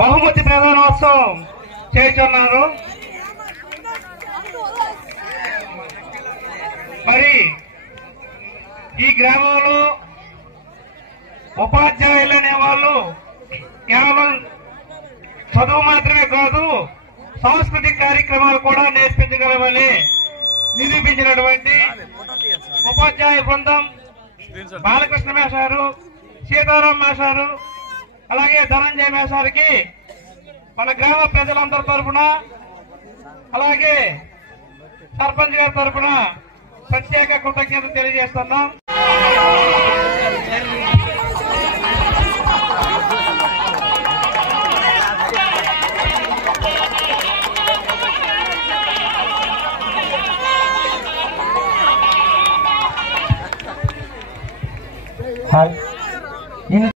బహుమతి ప్రధానోత్సవం చేస్తున్నారు. మరి ఈ గ్రామంలో ఉపాధ్యాయులు అనే వాళ్ళు కేవలం చదువు మాత్రమే కాదు, సాంస్కృతిక కార్యక్రమాలు కూడా నేర్పించగలవని నిరూపించినటువంటి ఉపాధ్యాయ బృందం బాలకృష్ణ మేషారు, సీతారాం మేషారు, అలాగే ధనంజయ మేషారికి మన గ్రామ ప్రజలందరి తరఫున, అలాగే సర్పంచ్ గారి తరఫున ప్రత్యేక కృతజ్ఞతలు తెలియజేస్తున్నాం.